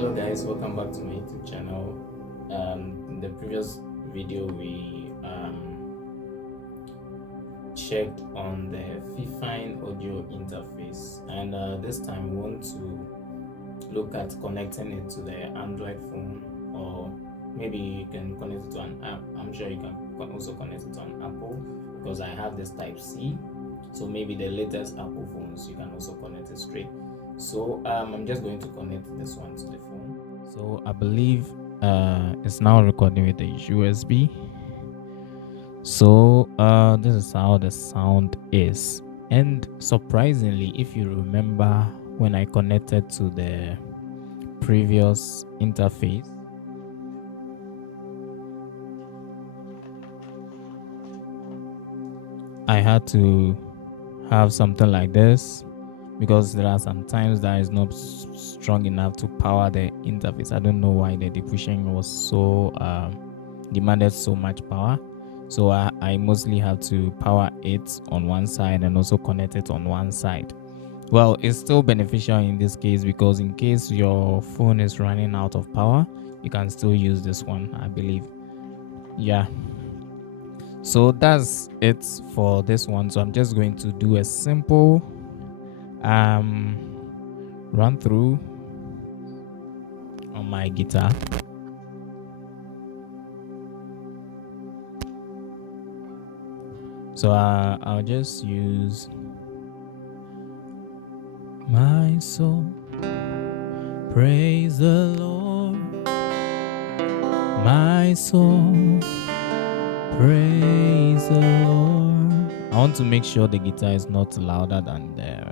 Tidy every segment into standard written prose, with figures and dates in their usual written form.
Hello guys, welcome back to my YouTube channel. In the previous video we checked on the fifine audio interface, and this time we want to look at connecting it to the Android phone, or maybe you can connect it to an app. I'm sure you can also connect it to an Apple, because I have this type C, so maybe the latest Apple phones you can also connect it straight. So I'm just going to connect this one to the phone. So I believe it's now recording with the USB. So this is how the sound is. And surprisingly, if you remember when I connected to the previous interface, I had to have something like this, because there are some times that is not strong enough to power the interface. I don't know why the depushing was so demanded so much power. So I mostly have to power it on one side and also connect it on one side. Well, it's still beneficial in this case, because in case your phone is running out of power, you can still use this one, I believe. Yeah, so that's it for this one. So I'm just going to do a simple run through on my guitar. So I'll just use my soul, praise the Lord, my soul, praise the Lord. I want to make sure the guitar is not louder than the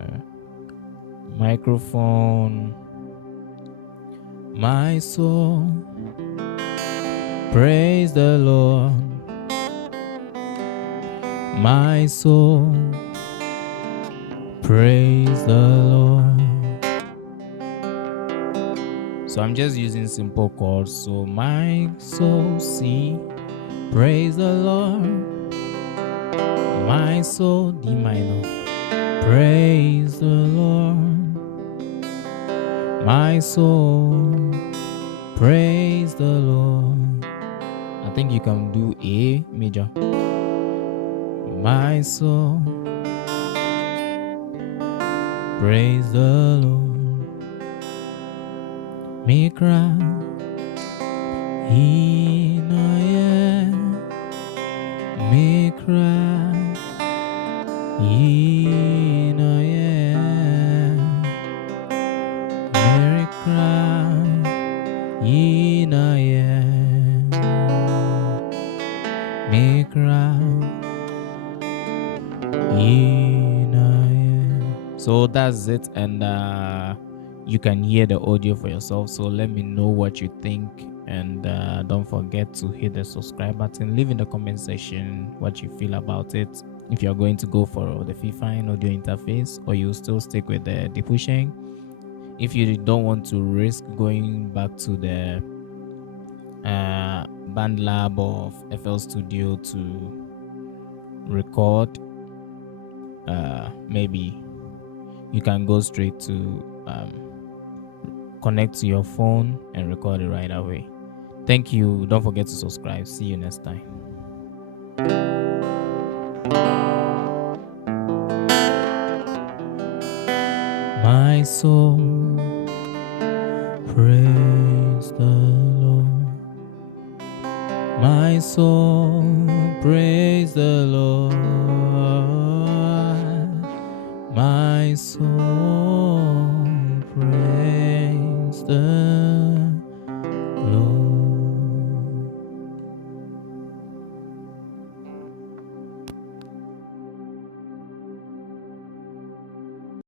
microphone. My soul, praise the Lord, my soul, praise the Lord. So I'm just using simple chords. So my soul, C, praise the Lord, my soul, D minor, praise the Lord, my soul, praise the Lord. I think you can do A major. My soul, praise the Lord. Me cry, he no yeah. Me cry, he no yeah. Me cry, he no yeah. Me cry, he no yeah. So that's it, and you can hear the audio for yourself. So let me know what you think, and don't forget to hit the subscribe button. Leave in the comment section what you feel about it, if you're going to go for the fifine audio interface, or you still stick with the depushing. If you don't want to risk going back to the BandLab of FL Studio to record, maybe you can go straight to connect to your phone and record it right away. Thank you. Don't forget to subscribe. See you next time. My soul, praise the Lord. My soul, praise the